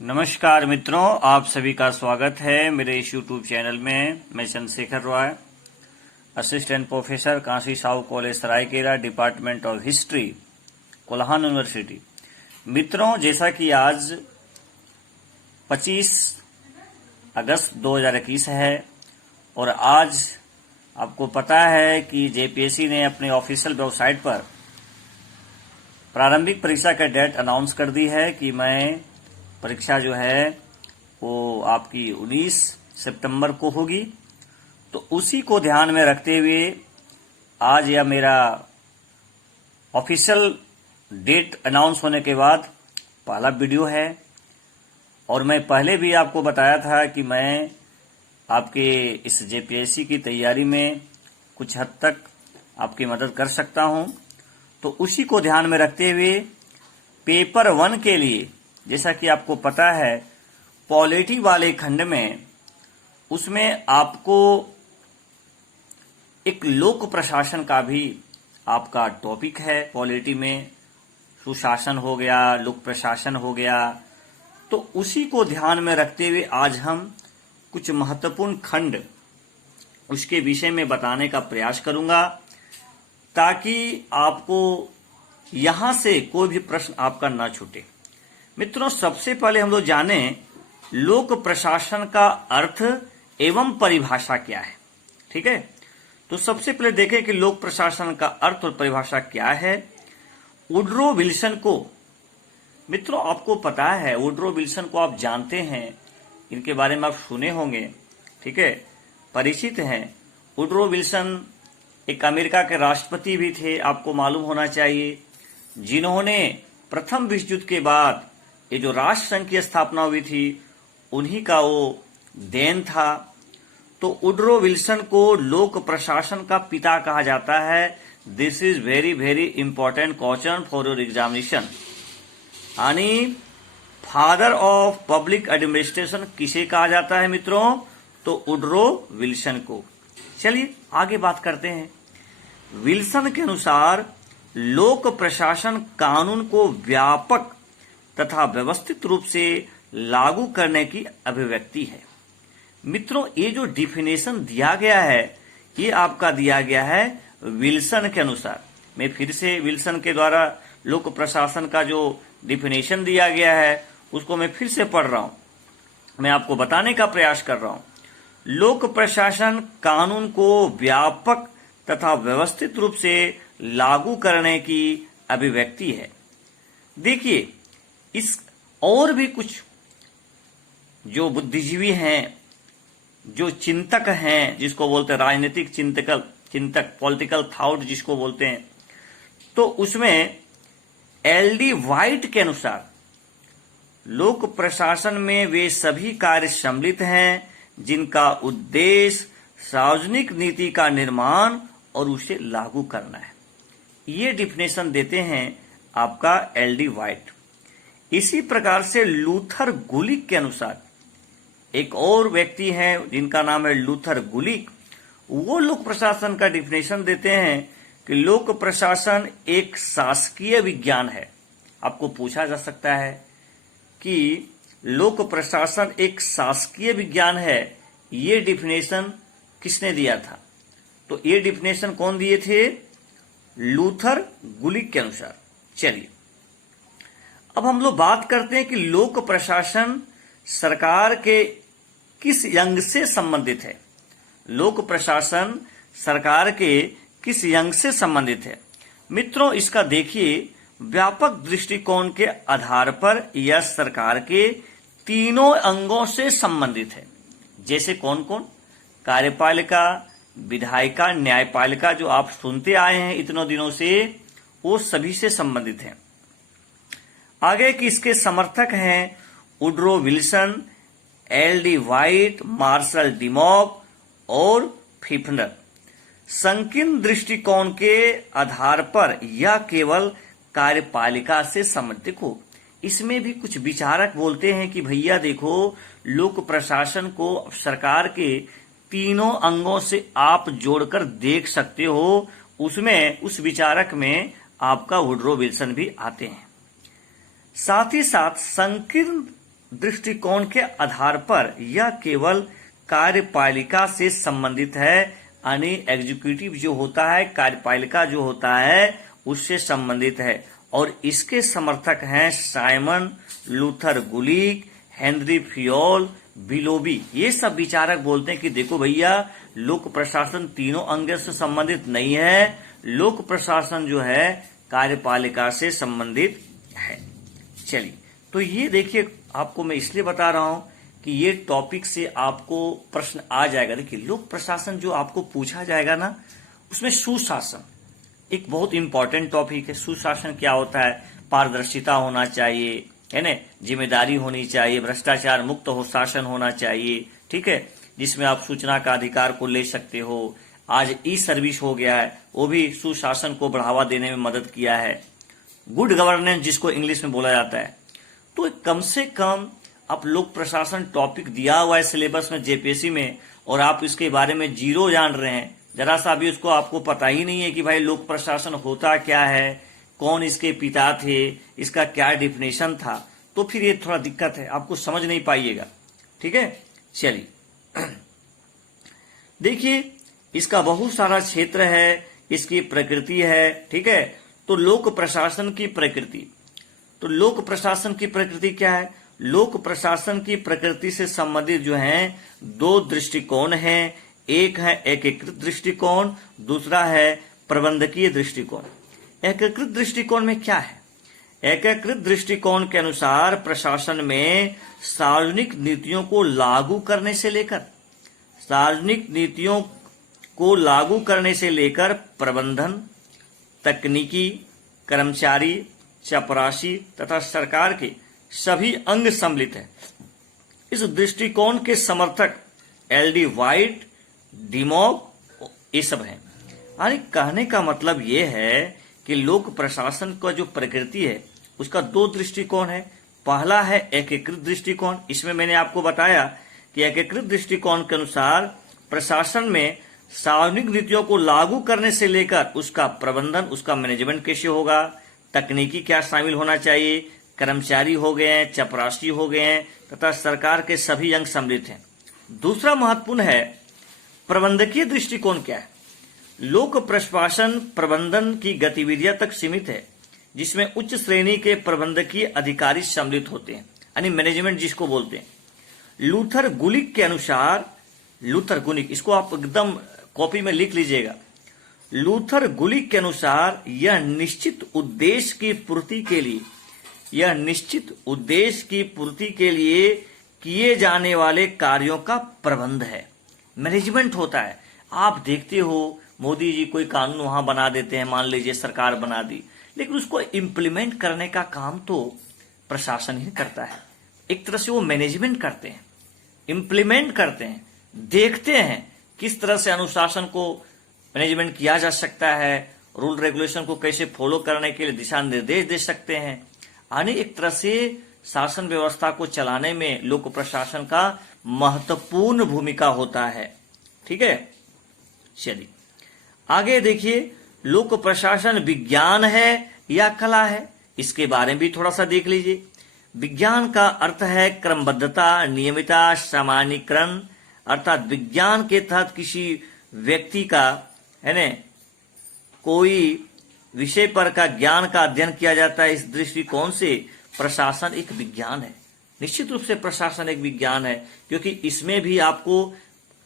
नमस्कार मित्रों, आप सभी का स्वागत है मेरे इस यूट्यूब चैनल में। मैं Chandrashekhar Roy, assistant professor Kashi Sahu college Saraikela, department of history, Kolhan university. मित्रों, जैसा कि आज 25 अगस्त 2021 है और आज आपको पता है कि जेपीएससी ने अपने ऑफिशियल वेबसाइट पर प्रारंभिक परीक्षा का डेट अनाउंस कर दी है कि मैं परीक्षा जो है वो आपकी 19 सितंबर को होगी। तो उसी को ध्यान में रखते हुए आज यह मेरा ऑफिशियल डेट अनाउंस होने के बाद पहला वीडियो है। और मैं पहले भी आपको बताया था कि मैं आपके इस जेपीएससी की तैयारी में कुछ हद तक आपकी मदद कर सकता हूं। तो उसी को ध्यान में रखते हुए पेपर 1 के लिए, जैसा कि आपको पता है, पॉलिटी वाले खंड में उसमें आपको एक लोक प्रशासन का भी आपका टॉपिक है। पॉलिटी में सुशासन हो गया, लोक प्रशासन हो गया। तो उसी को ध्यान में रखते हुए आज हम कुछ महत्वपूर्ण खंड उसके विषय में बताने का प्रयास करूंगा, ताकि आपको यहां से कोई भी प्रश्न आपका ना छूटे। मित्रों, सबसे पहले हम लोग जाने लोक प्रशासन का अर्थ एवं परिभाषा क्या है। ठीक है, तो सबसे पहले देखें कि लोक प्रशासन का अर्थ और परिभाषा क्या है। वुडरो विल्सन को, मित्रों आपको पता है, वुडरो विल्सन को आप जानते हैं, इनके बारे में आप सुने होंगे, ठीक है, परिचित हैं। वुडरो विल्सन एक अमेरिका के राष्ट्रपति भी थे, आपको मालूम होना चाहिए, जिन्होंने प्रथम विश्व युद्ध के बाद ये जो राष्ट्र संघ की स्थापना हुई थी उन्हीं का वो देन था। तो वुडरो विल्सन को लोक प्रशासन का पिता कहा जाता है। This is very very important question for your examination. यानी फादर ऑफ पब्लिक एडमिनिस्ट्रेशन किसे कहा जाता है मित्रों? तो वुडरो विल्सन को। चलिए आगे बात करते हैं। विल्सन के अनुसार लोक प्रशासन कानून को व्यापक तथा व्यवस्थित रूप से लागू करने की अभिव्यक्ति है। मित्रों, ये जो डिफिनेशन दिया गया है ये आपका दिया गया है विल्सन के अनुसार। मैं फिर से विल्सन के द्वारा लोक प्रशासन का जो डिफिनेशन दिया गया है उसको मैं फिर से पढ़ रहा हूं, मैं आपको बताने का प्रयास कर रहा हूं। लोक प्रशासन कानून को व्यापक तथा व्यवस्थित रूप से लागू करने की अभिव्यक्ति है। देखिए, इस और भी कुछ जो बुद्धिजीवी हैं, जो चिंतक हैं, जिसको बोलते हैं राजनीतिक चिंतक, पॉलिटिकल थॉट जिसको बोलते हैं, तो उसमें एल.डी. वाइट के अनुसार लोक प्रशासन में वे सभी कार्य सम्मिलित हैं जिनका उद्देश्य सार्वजनिक नीति का निर्माण और उसे लागू करना है। ये डिफिनेशन देते हैं आपका एल.डी. वाइट। इसी प्रकार से लूथर गुलिक के अनुसार एक और व्यक्ति हैं जिनका नाम है लूथर गुलिक, वो लोक प्रशासन का डिफिनेशन देते हैं कि लोक प्रशासन एक शासकीय विज्ञान है। आपको पूछा जा सकता है कि लोक प्रशासन एक शासकीय विज्ञान है, ये डिफिनेशन किसने दिया था? तो ये डिफिनेशन कौन दिए थे? लूथर गुलिक के अनुसार। चलिए अब हम लोग बात करते हैं कि लोक प्रशासन सरकार के किस अंग से संबंधित है। लोक प्रशासन सरकार के किस अंग से संबंधित है? मित्रों, इसका देखिए, व्यापक दृष्टिकोण के आधार पर यह सरकार के तीनों अंगों से संबंधित है। जैसे कौन कौन? कार्यपालिका, विधायिका, न्यायपालिका, जो आप सुनते आए हैं इतनों दिनों से, वो सभी से संबंधित हैं। आगे कि इसके समर्थक हैं Woodrow Wilson, L D. White, Marshall Dimock और फिफ्नर। संकीर्ण दृष्टिकोण के आधार पर यह केवल कार्यपालिका से संबंधित हो। इसमें भी कुछ विचारक बोलते हैं कि भैया देखो, लोक प्रशासन को सरकार के तीनों अंगों से आप जोड़कर देख सकते हो। उसमें, उस विचारक में आपका वुडरो विल्सन भी आते हैं। साथ ही साथ संकीर्ण दृष्टिकोण के आधार पर यह केवल कार्यपालिका से संबंधित है, यानी एग्जीक्यूटिव जो होता है, कार्यपालिका जो होता है उससे संबंधित है। और इसके समर्थक हैं साइमन लूथर गुलिक, हेनरी फियोल, बिलोबी। ये सब विचारक बोलते हैं कि देखो भैया, लोक प्रशासन तीनों अंगों से संबंधित नहीं है, लोक प्रशासन जो है कार्यपालिका से संबंधित है। चलिए, तो ये देखिए, आपको मैं इसलिए बता रहा हूं कि ये टॉपिक से आपको प्रश्न आ जाएगा। देखिए, लोक प्रशासन जो आपको पूछा जाएगा ना, उसमें सुशासन एक बहुत इंपॉर्टेंट टॉपिक है। सुशासन क्या होता है? पारदर्शिता होना चाहिए, है ना, जिम्मेदारी होनी चाहिए, भ्रष्टाचार मुक्त हो शासन होना चाहिए, ठीक है, जिसमें आप सूचना का अधिकार को ले सकते हो। आज ई सर्विस हो गया है, वो भी सुशासन को बढ़ावा देने में मदद किया है। गुड गवर्नेंस जिसको इंग्लिश में बोला जाता है। तो कम से कम आप लोक प्रशासन टॉपिक दिया हुआ है सिलेबस में जेपीएससी में, और आप इसके बारे में जीरो जान रहे हैं, जरा सा भी उसको आपको पता ही नहीं है कि भाई लोक प्रशासन होता क्या है, कौन इसके पिता थे, इसका क्या डिफिनेशन था, तो फिर ये थोड़ा दिक्कत है, आपको समझ नहीं पाइएगा। ठीक है, चलिए देखिए, इसका बहुत सारा क्षेत्र है, इसकी प्रकृति है, ठीक है। तो लोक प्रशासन की प्रकृति, तो लोक प्रशासन की प्रकृति क्या है? लोक प्रशासन की प्रकृति से संबंधित जो है दो दृष्टिकोण हैं। एक है एकीकृत दृष्टिकोण, दूसरा है प्रबंधकीय दृष्टिकोण। एकीकृत दृष्टिकोण में क्या है? एकीकृत दृष्टिकोण के अनुसार प्रशासन में सार्वजनिक नीतियों को लागू करने से लेकर प्रबंधन, तकनीकी, कर्मचारी, चपरासी तथा सरकार के सभी अंग सम्मिलित है। इस दृष्टिकोण के समर्थक एल.डी. वाइट, डिमॉक, ये सब हैं। यानी कहने का मतलब ये है कि लोक प्रशासन का जो प्रकृति है उसका दो दृष्टिकोण है। पहला है एकीकृत दृष्टिकोण। इसमें मैंने आपको बताया कि एकीकृत दृष्टिकोण के अनुसार प्रशासन में सार्वजनिक नीतियों को लागू करने से लेकर उसका प्रबंधन, उसका मैनेजमेंट कैसे होगा, तकनीकी क्या शामिल होना चाहिए, कर्मचारी हो गए हैं, चपरासी हो गए हैं तथा सरकार के सभी अंग सम्मिलित हैं। दूसरा महत्वपूर्ण है प्रबंधकीय दृष्टिकोण। क्या है? लोक प्रशासन प्रबंधन की गतिविधियां तक सीमित है, जिसमें उच्च श्रेणी के प्रबंधकीय अधिकारी सम्मिलित होते हैं, यानी मैनेजमेंट जिसको बोलते हैं। लूथर गुलिक के अनुसार, लूथर गुलिक, इसको आप एकदम कॉपी में लिख लीजिएगा। लूथर गुलिक के अनुसार यह निश्चित उद्देश्य की पूर्ति के लिए किए जाने वाले कार्यों का प्रबंध है, मैनेजमेंट होता है। आप देखते हो मोदी जी कोई कानून वहां बना देते हैं, मान लीजिए सरकार बना दी, लेकिन उसको इम्प्लीमेंट करने का काम तो प्रशासन ही करता है। एक तरह से वो मैनेजमेंट करते हैं, इम्प्लीमेंट करते हैं, देखते हैं किस तरह से अनुशासन को मैनेजमेंट किया जा सकता है, रूल रेगुलेशन को कैसे फॉलो करने के लिए दिशा निर्देश दे सकते हैं। यानी एक तरह से शासन व्यवस्था को चलाने में लोक प्रशासन का महत्वपूर्ण भूमिका होता है। ठीक है, चलिए आगे देखिए, लोक प्रशासन विज्ञान है या कला है, इसके बारे में भी थोड़ा सा देख लीजिए। विज्ञान का अर्थ है क्रमबद्धता, नियमितता, सामान्यीकरण, अर्थात विज्ञान के तहत किसी व्यक्ति का, है न, कोई विषय पर का ज्ञान का अध्ययन किया जाता है। इस दृष्टिकोण से प्रशासन एक विज्ञान है। निश्चित रूप से प्रशासन एक विज्ञान है, क्योंकि इसमें भी आपको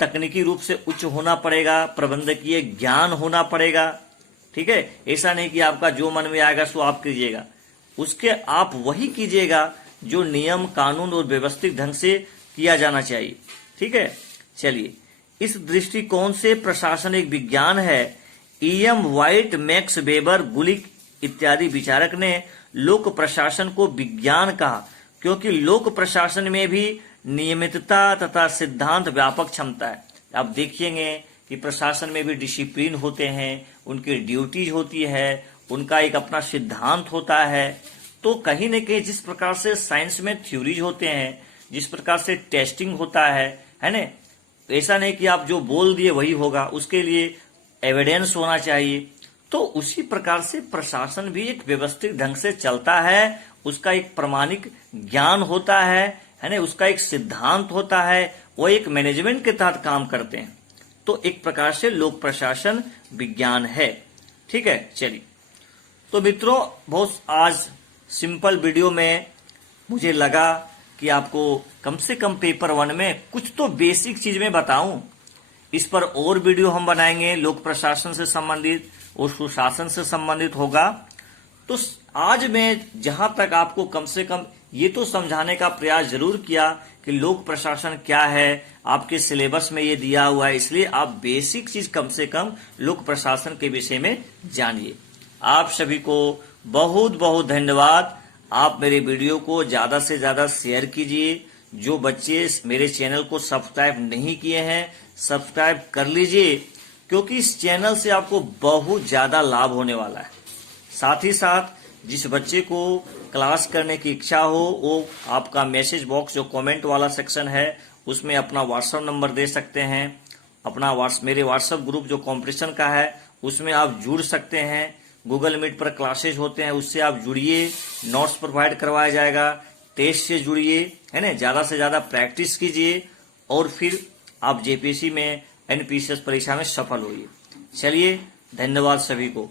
तकनीकी रूप से उच्च होना पड़ेगा, प्रबंधकीय ज्ञान होना पड़ेगा। ठीक है, ऐसा नहीं कि आपका जो मन में आएगा सो आप कीजिएगा, उसके आप वही कीजिएगा जो नियम, कानून और व्यवस्थित ढंग से किया जाना चाहिए। ठीक है, चलिए, इस दृष्टिकोण से प्रशासन एक विज्ञान है। ई.एम. वाइट, मैक्स वेबर, गुलिक इत्यादि विचारक ने लोक प्रशासन को विज्ञान कहा, क्योंकि लोक प्रशासन में भी नियमितता तथा सिद्धांत व्यापक क्षमता है। आप देखिएंगे कि प्रशासन में भी डिसिप्लिन होते हैं, उनकी ड्यूटीज होती है, उनका एक अपना सिद्धांत होता है। तो कहीं न कहीं जिस प्रकार से साइंस में थ्योरीज होते हैं, जिस प्रकार से टेस्टिंग होता है ना, ऐसा नहीं कि आप जो बोल दिए वही होगा, उसके लिए एविडेंस होना चाहिए। तो उसी प्रकार से प्रशासन भी एक व्यवस्थित ढंग से चलता है, उसका एक प्रमाणिक ज्ञान होता है, है ना, उसका एक सिद्धांत होता है, वो एक मैनेजमेंट के तहत काम करते हैं। तो एक प्रकार से लोक प्रशासन विज्ञान है। ठीक है, चलिए। तो मित्रों, बहुत आज सिंपल वीडियो में मुझे लगा कि आपको कम से कम पेपर 1 में कुछ तो बेसिक चीज में बताऊं। इस पर और वीडियो हम बनाएंगे, लोक प्रशासन से संबंधित और सुशासन से संबंधित होगा। तो आज मैं जहां तक आपको कम से कम ये तो समझाने का प्रयास जरूर किया कि लोक प्रशासन क्या है, आपके सिलेबस में ये दिया हुआ है, इसलिए आप बेसिक चीज कम से कम लोक प्रशासन के विषय में जानिए। आप सभी को बहुत बहुत धन्यवाद। आप मेरे वीडियो को ज्यादा से ज्यादा शेयर कीजिए। जो बच्चे मेरे चैनल को सब्सक्राइब नहीं किए हैं, सब्सक्राइब कर लीजिए, क्योंकि इस चैनल से आपको बहुत ज्यादा लाभ होने वाला है। साथ ही साथ जिस बच्चे को क्लास करने की इच्छा हो, वो आपका मैसेज बॉक्स जो कमेंट वाला सेक्शन है उसमें अपना व्हाट्सएप नंबर दे सकते हैं। अपना मेरे व्हाट्सएप ग्रुप जो कंपटीशन का है उसमें आप जुड़ सकते हैं। गूगल मीट पर क्लासेज होते हैं, उससे आप जुड़िए, नोट्स प्रोवाइड करवाया जाएगा। टेस्ट से जुड़िए, है ना, ज्यादा से ज्यादा प्रैक्टिस कीजिए और फिर आप जेपीएससी में, एनपीसीएस परीक्षा में सफल होइए। चलिए, धन्यवाद सभी को।